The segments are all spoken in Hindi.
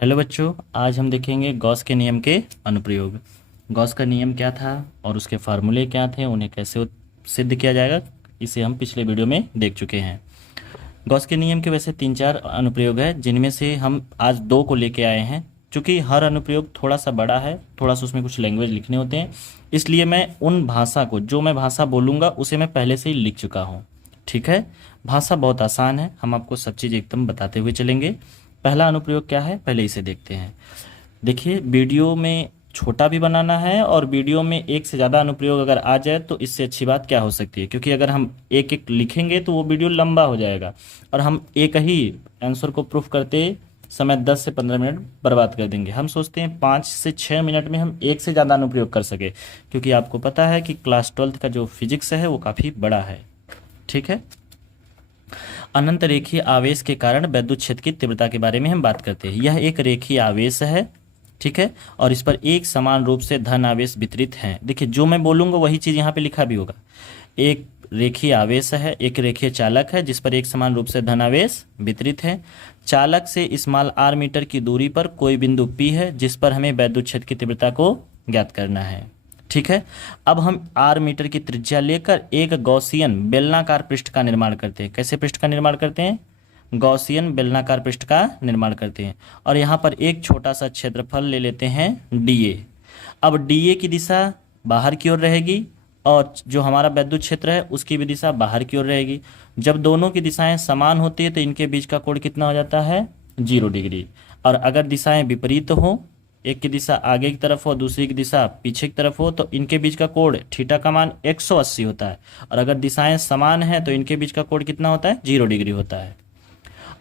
हेलो बच्चों, आज हम देखेंगे गॉस के नियम के अनुप्रयोग। गॉस का नियम क्या था और उसके फार्मूले क्या थे, उन्हें कैसे सिद्ध किया जाएगा, इसे हम पिछले वीडियो में देख चुके हैं। गॉस के नियम के वैसे 3-4 अनुप्रयोग है, जिनमें से हम आज 2 को लेके आए हैं। चूँकि हर अनुप्रयोग थोड़ा सा बड़ा है, थोड़ा सा उसमें कुछ लैंग्वेज लिखने होते हैं, इसलिए मैं उन भाषा को, जो मैं भाषा बोलूँगा उसे मैं पहले से ही लिख चुका हूँ। ठीक है, भाषा बहुत आसान है, हम आपको सब चीज़ एकदम बताते हुए चलेंगे। पहला अनुप्रयोग क्या है, पहले इसे देखते हैं। देखिए, वीडियो में छोटा भी बनाना है और वीडियो में एक से ज़्यादा अनुप्रयोग अगर आ जाए तो इससे अच्छी बात क्या हो सकती है, क्योंकि अगर हम एक एक लिखेंगे तो वो वीडियो लंबा हो जाएगा और हम एक ही आंसर को प्रूफ करते समय 10 से 15 मिनट बर्बाद कर देंगे। हम सोचते हैं 5 से 6 मिनट में हम एक से ज़्यादा अनुप्रयोग कर सके, क्योंकि आपको पता है कि क्लास 12th का जो फिजिक्स है वो काफ़ी बड़ा है। ठीक है, अनंत रेखीय आवेश के कारण विद्युत क्षेत्र की तीव्रता के बारे में हम बात करते हैं। यह एक रेखीय आवेश है, ठीक है, और इस पर एक समान रूप से धन आवेश वितरित हैं। देखिए, जो मैं बोलूँगा वही चीज़ यहाँ पे लिखा भी होगा। एक रेखीय आवेश है, एक रेखीय चालक है जिस पर एक समान रूप से धन आवेश वितरित है। चालक से स्मॉल r मीटर की दूरी पर कोई बिंदु P है जिस पर हमें विद्युत क्षेत्र की तीव्रता को ज्ञात करना है। ठीक है, अब हम r मीटर की त्रिज्या लेकर एक गॉसियन बेलनाकार पृष्ठ का निर्माण करते हैं। कैसे पृष्ठ का निर्माण करते हैं? गॉसियन बेलनाकार पृष्ठ का निर्माण करते हैं और यहाँ पर एक छोटा सा क्षेत्रफल ले लेते हैं dA। अब dA की दिशा बाहर की ओर रहेगी और जो हमारा विद्युत क्षेत्र है उसकी भी दिशा बाहर की ओर रहेगी। जब दोनों की दिशाएं समान होती है तो इनके बीच का कोण कितना हो जाता है? 0 डिग्री। और अगर दिशाएं विपरीत हो, एक की दिशा आगे की तरफ हो, दूसरी की दिशा पीछे की तरफ हो, तो इनके बीच का कोण थीटा का मान 180 होता है। और अगर दिशाएं समान हैं तो इनके बीच का कोण कितना होता है? 0 डिग्री होता है।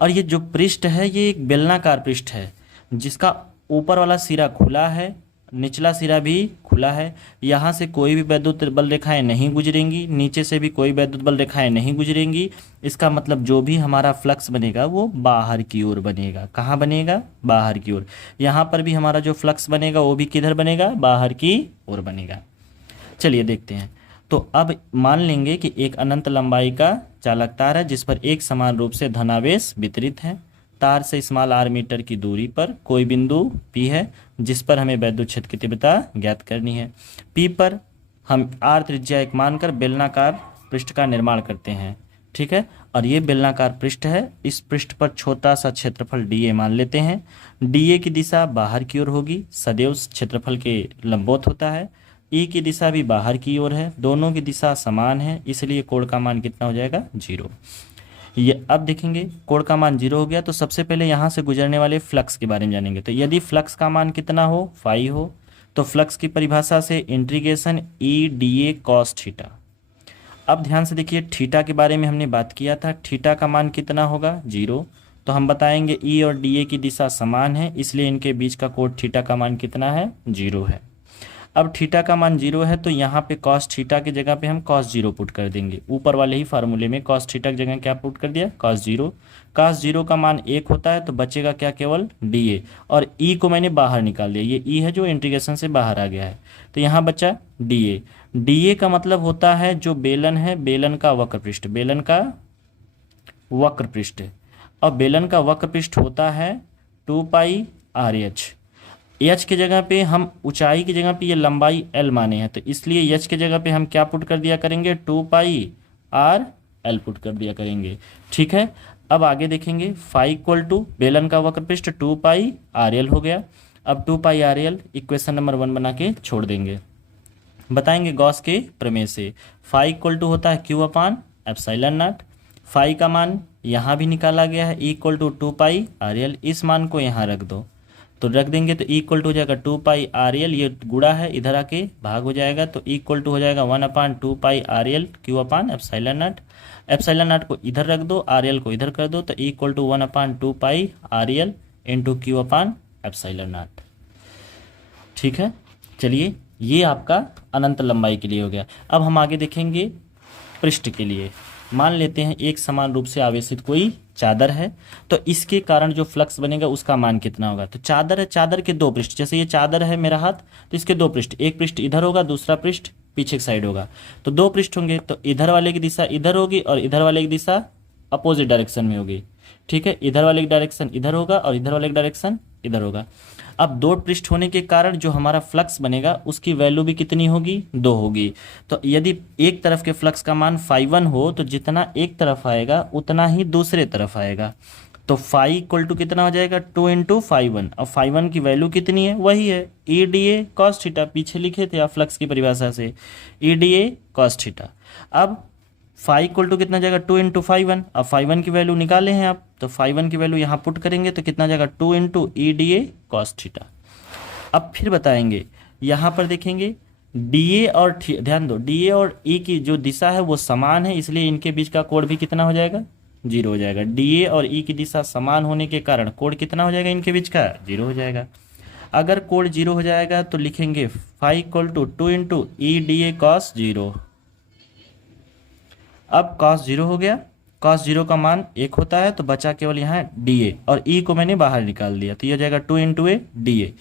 और ये जो पृष्ठ है ये एक बेलनाकार पृष्ठ है जिसका ऊपर वाला सिरा खुला है, निचला सिरा भी खुला है। यहाँ से कोई भी वैद्युत बल रेखाएं नहीं गुजरेंगी, नीचे से भी कोई वैद्युत बल रेखाएं नहीं गुजरेंगी। इसका मतलब जो भी हमारा फ्लक्स बनेगा वो बाहर की ओर बनेगा। कहाँ बनेगा? बाहर की ओर। यहाँ पर भी हमारा जो फ्लक्स बनेगा वो भी किधर बनेगा? बाहर की ओर बनेगा। चलिए देखते हैं। तो अब मान लेंगे कि एक अनंत लंबाई का चालक तार है जिस पर एक समान रूप से धनावेश वितरित है। तार से स्मॉल r मीटर की दूरी पर कोई बिंदु P है जिस पर हमें विद्युत क्षेत्र की तीव्रता ज्ञात करनी है। P पर हम r त्रिज्या एक मानकर बेलनाकार पृष्ठ का निर्माण करते हैं। ठीक है, और ये बेलनाकार पृष्ठ है, इस पृष्ठ पर छोटा सा क्षेत्रफल dA मान लेते हैं। dA की दिशा बाहर की ओर होगी, सदैव क्षेत्रफल के लंबवत होता है। ई की दिशा भी बाहर की ओर है, दोनों की दिशा समान है, इसलिए कोण का मान कितना हो जाएगा? 0। ये अब देखेंगे कोण का मान 0 हो गया तो सबसे पहले यहाँ से गुजरने वाले फ्लक्स के बारे में जानेंगे। तो यदि फ्लक्स का मान कितना हो? फाई हो, तो फ्लक्स की परिभाषा से integration E D A cos theta. अब ध्यान से देखिए, थीटा के बारे में हमने बात किया था, थीटा का मान कितना होगा? 0। तो हम बताएंगे ई और डी ए की दिशा समान है, इसलिए इनके बीच का कोण थीटा का मान कितना है? 0 है। अब थीटा का मान 0 है तो यहाँ पे कॉस थीटा की जगह पे हम कॉस 0 पुट कर देंगे। ऊपर वाले ही फार्मूले में कॉस थीटा की जगह क्या पुट कर दिया? कॉस 0। कॉस 0 का मान 1 होता है तो बचेगा क्या? केवल dA। और ई को मैंने बाहर निकाल दिया, ये ई है जो इंटीग्रेशन से बाहर आ गया है, तो यहाँ बचा dA। dA का मतलब होता है जो बेलन है, बेलन का वक्र पृष्ठ, बेलन का वक्र पृष्ठ। और बेलन का वक्र पृष्ठ होता है 2πRh। एच की जगह पे हम ऊंचाई की जगह पे ये लंबाई एल माने हैं, तो इसलिए एच की जगह पे हम क्या पुट कर दिया करेंगे? 2πRL पुट कर दिया करेंगे। ठीक है, अब आगे देखेंगे। फाई इक्वल टू बेलन का वक्र पृष्ठ 2πRL हो गया। अब 2πRL इक्वेशन नंबर 1 बना के छोड़ देंगे। बताएंगे गॉस के प्रमेय से फाई इक्वल टू होता है Q/ε0। फाई का मान यहाँ भी निकाला गया है, इक्वल टू 2πRL। इस मान को यहाँ रख दो, तो रख देंगे तो इक्वल टू हो जाएगा 2πRL, ये गुणा है इधर आके भाग हो जाएगा, तो इक्वल टू हो जाएगा 1/2πRL Q/ε0। ε0 को इधर रख दो, RL को इधर कर दो, तो equal to 1/2πRL into Q/ε0। ठीक है, चलिए ये आपका अनंत लंबाई के लिए हो गया। अब हम आगे देखेंगे पृष्ठ के लिए। मान लेते हैं एक समान रूप से आवेशित कोई चादर है, तो इसके कारण जो फ्लक्स बनेगा उसका मान कितना होगा? तो चादर है, चादर के 2 पृष्ठ, जैसे ये चादर है मेरा हाथ, तो इसके 2 पृष्ठ, एक पृष्ठ इधर होगा, दूसरा पृष्ठ पीछे की साइड होगा, तो 2 पृष्ठ होंगे, तो इधर वाले की दिशा इधर होगी और इधर वाले की दिशा अपोजिट डायरेक्शन में होगी। ठीक है, इधर वाले की डायरेक्शन इधर होगा और इधर वाले की डायरेक्शन इधर होगा। अब दो पृष्ठ होने के कारण जो हमारा फ्लक्स बनेगा उसकी वैल्यू भी कितनी होगी, 2 होगी। तो यदि एक तरफ के फ्लक्स का मान φ1 हो तो जितना एक तरफ आएगा उतना ही दूसरे तरफ आएगा। तो फाई इक्वल टू कितना हो जाएगा, 2 इंटू φ1। अब φ1 की वैल्यू कितनी है, वही है ई डी ए कॉस थीटा, पीछे लिखे थे आप फ्लक्स की परिभाषा से, ई डी ए कॉस थीटा। अब फाई इक्वल टू कितना जाएगा, 2 इंटू φ1। अब φ1 की वैल्यू निकाले हैं आप, तो φ1 की वैल्यू यहाँ पुट करेंगे तो कितना जाएगा, 2 into E D A cos theta. अब फिर बताएंगे, यहाँ पर देखेंगे डी ए और ध्यान दो, डी ए और ई की जो दिशा है वो समान है, इसलिए इनके बीच का कोण भी कितना हो जाएगा, 0 हो जाएगा। डी ए और ई की दिशा समान होने के कारण कोण कितना हो जाएगा इनके बीच का, 0 हो जाएगा। अगर कोण 0 हो जाएगा तो लिखेंगे phi equal to 2 into E D A cos 0। अब कॉस 0 हो गया, कॉस 0 का मान 1 होता है, तो बचा केवल यहाँ डी ए, और ई को मैंने बाहर निकाल दिया, तो ये हो जाएगा 2 इंटू ए डी ए।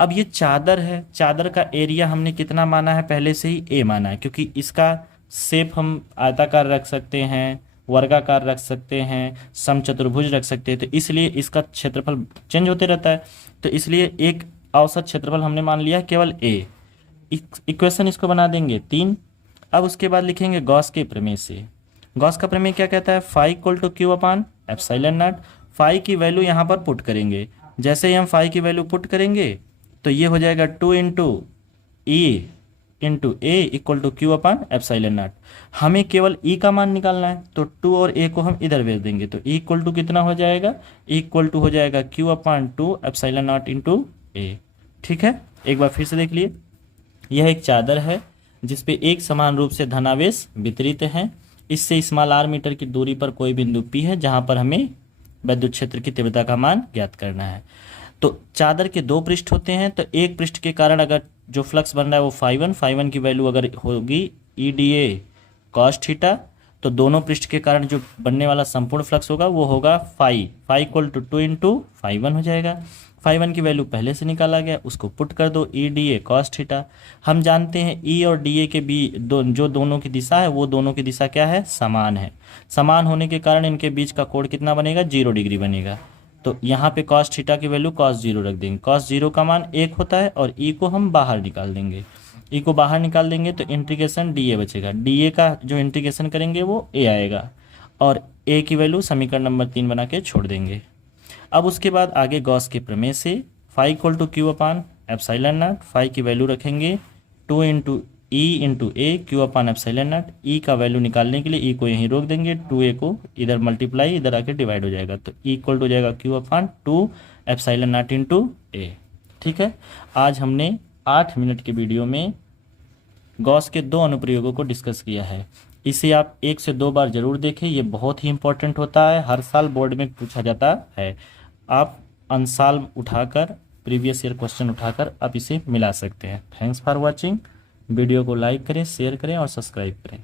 अब ये चादर है, चादर का एरिया हमने कितना माना है, पहले से ही ए माना है, क्योंकि इसका शेप हम आयताकार रख सकते हैं, वर्गाकार रख सकते हैं, समचतुर्भुज रख सकते हैं, तो इसलिए इसका क्षेत्रफल चेंज होते रहता है, तो इसलिए एक औसत क्षेत्रफल हमने मान लिया केवल ए। इक्वेशन इसको बना देंगे 3। अब उसके बाद लिखेंगे गॉस के प्रमेय से। गॉस का प्रमेय क्या कहता है, phi equal to Q upon epsilon not. Phi की वैल्यू यहाँ पर पुट करेंगे, जैसे ही हम फाई की वैल्यू पुट करेंगे तो ये हो जाएगा 2 into E into A equal to Q upon epsilon nought. हमें केवल ई का मान निकालना है, तो 2 और ए को हम इधर भेज देंगे, तो ई इक्वल टू कितना हो जाएगा, इक्वल टू हो जाएगा Q upon 2 epsilon naught into A. ठीक है, एक बार फिर से देख लिए, यह एक चादर है जिसपे एक समान रूप से धनावेश वितरित हैं। इससे स्मॉल r मीटर की दूरी पर कोई बिंदु P है जहां पर हमें विद्युत क्षेत्र की तीव्रता का मान ज्ञात करना है। तो चादर के 2 पृष्ठ होते हैं, तो एक पृष्ठ के कारण अगर जो फ्लक्स बन रहा है वो φ1 की वैल्यू अगर होगी ई डी ए कॉस थीटा, तो दोनों पृष्ठ के कारण जो बनने वाला संपूर्ण फ्लक्स होगा वो होगा फाई इक्वल टू 2 इंटू φ1 हो जाएगा। φ1 की वैल्यू पहले से निकाला गया, उसको पुट कर दो, ई डी ए कॉस थीटा। हम जानते हैं ई और डी ए के बीच जो दोनों की दिशा है वो दोनों की दिशा क्या है, समान है। समान होने के कारण इनके बीच का कोण कितना बनेगा, 0 डिग्री बनेगा। तो यहाँ पे कॉस थीटा की वैल्यू कॉस 0 रख देंगे, कॉस 0 का मान 1 होता है, और ई को हम बाहर निकाल देंगे। ई को बाहर निकाल देंगे तो इंटीग्रेशन डी ए बचेगा, डी ए का जो इंटीग्रेशन करेंगे वो ए आएगा, और ए की वैल्यू समीकरण नंबर 3 बना के छोड़ देंगे। अब उसके बाद आगे गॉस के प्रमेय से phi equal to Q upon epsilon not, phi की वैल्यू रखेंगे 2 into E into A Q upon epsilon naught. E का वैल्यू निकालने के लिए ई को यहीं रोक देंगे, 2a को इधर मल्टीप्लाई, इधर आके डिवाइड हो जाएगा, तो ई इक्वल टू हो जाएगा Q upon 2 epsilon naught into A. ठीक है, आज हमने 8 मिनट के वीडियो में गॉस के 2 अनुप्रयोगों को डिस्कस किया है। इसे आप 1 से 2 बार जरूर देखें, ये बहुत ही इंपॉर्टेंट होता है, हर साल बोर्ड में पूछा जाता है। आप अनसाल उठाकर, प्रीवियस ईयर क्वेश्चन उठाकर आप इसे मिला सकते हैं। Thanks for watching. वीडियो को लाइक करें, शेयर करें और सब्सक्राइब करें।